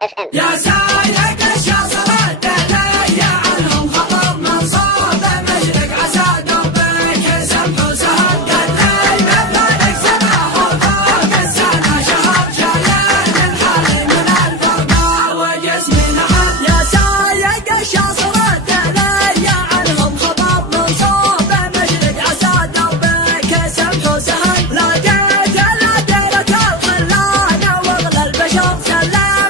FM. يا سايق الشاصرة دلي عنهم خطب منصوب مشرق عسى دوبك سمح وسهل قلي بفلك سماه وفوق السنة شهر جايين الحالي من الفرقة وجسمي نحل. يا سايق الشاصرة دلي عنهم خطب منصوب مشرق عسى دوبك سمح وسهل لقيت الديرة الخلانة واغلى البشر سلام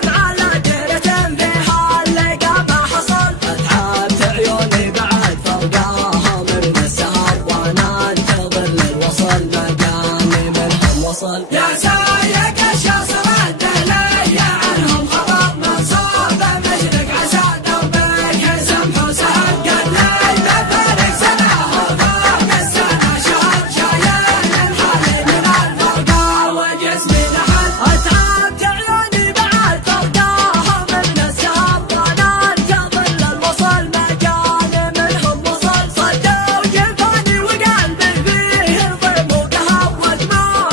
يا سايق الشاصرة دلي عنهم خطب منصوب مشرق عسى دوبك سمح وسهل قلي بفلك سناه وفوق السنة شهر جايين الحالي من الفرقة وجسمي نحل. اتعبت عيوني بعد فرقاهم من السهر وانا انتظر الوصل مكاني منهم وصل صدوا جفاني وقلبي فيه ضيم وقهر ودموع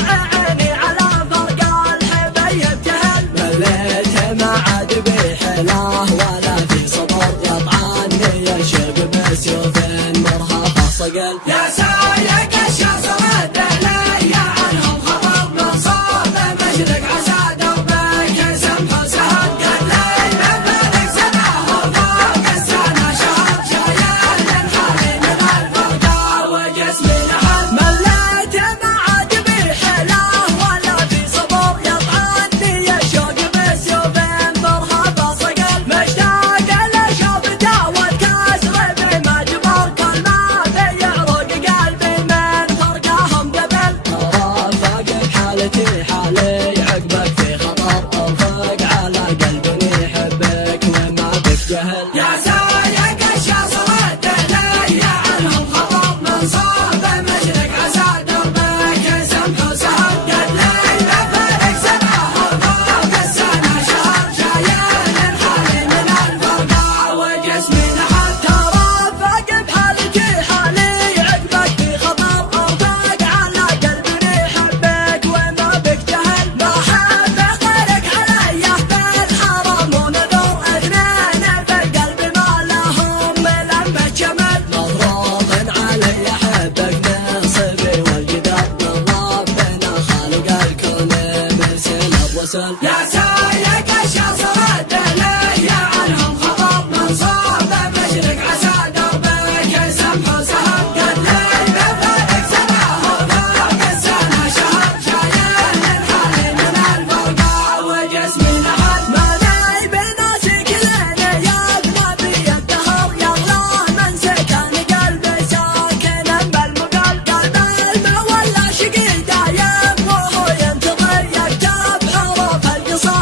ولا في صبر يطعني يشق بسيوف مرهفة صقل. يا سايق الشاصرة دلي عنهم خطب منصوب مشرق عسى دوبك سمح وسهل قلي بفلك سناه وفوق السنة شهر جايين الحالي من الفرقة وجسمي نحل. مليت ما عاد بي حيله ولا في صبر يطعني يشق بسيوف مرهفة صقل. مشتاق لشوفته والكسر بما جبر كل ما بيعرق قلبي من فرقاهم قبل. رافق بحالتي حالي عقبك في خطر انفق على قلبي يحبك وما بك جهل. يا سايق الشاصرة دلي عنهم خطب منصوب مشرق عسى دوبك سمح وسهل قلي بفلك سناه وفوق السنة شهر جايين الحالي من الفرقة وجسمي نحل. ترافق بحالتي حالي عقبك في خطر انفق على قلبي يحبك وما بك جهل. ما حب غيرك علي بالحرام ونذر اثنين في قلبي ما لهم لمة جمل. مضروب علي احبك نصبي والقدر من ربنا خالق الكون مرسل الرسل. يا سايق الشاصرة دلي عنهم خطب منصوب مشرق عسى دوبك سمح وسهل قلي بفلك سناه وفوق السنة شهر جايين الحالي من الفرقة وجسمي نحل. ماني بناسي كلنا يا بي الدهر يغلى من سكن قلبي ساكنا بالمقال. قلب المولى شقي دايم وهو ينتظر يكتب حروف القصر.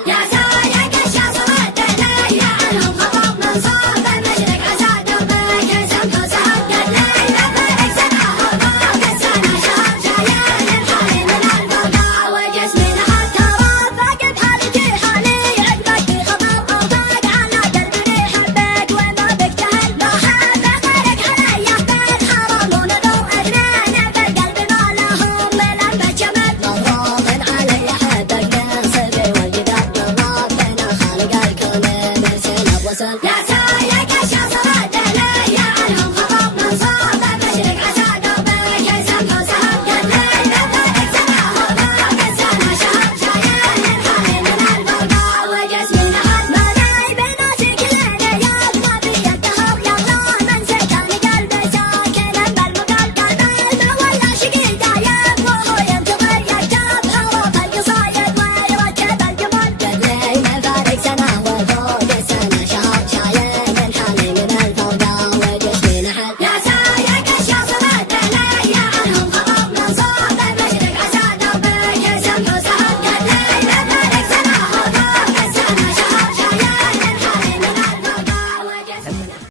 سهل.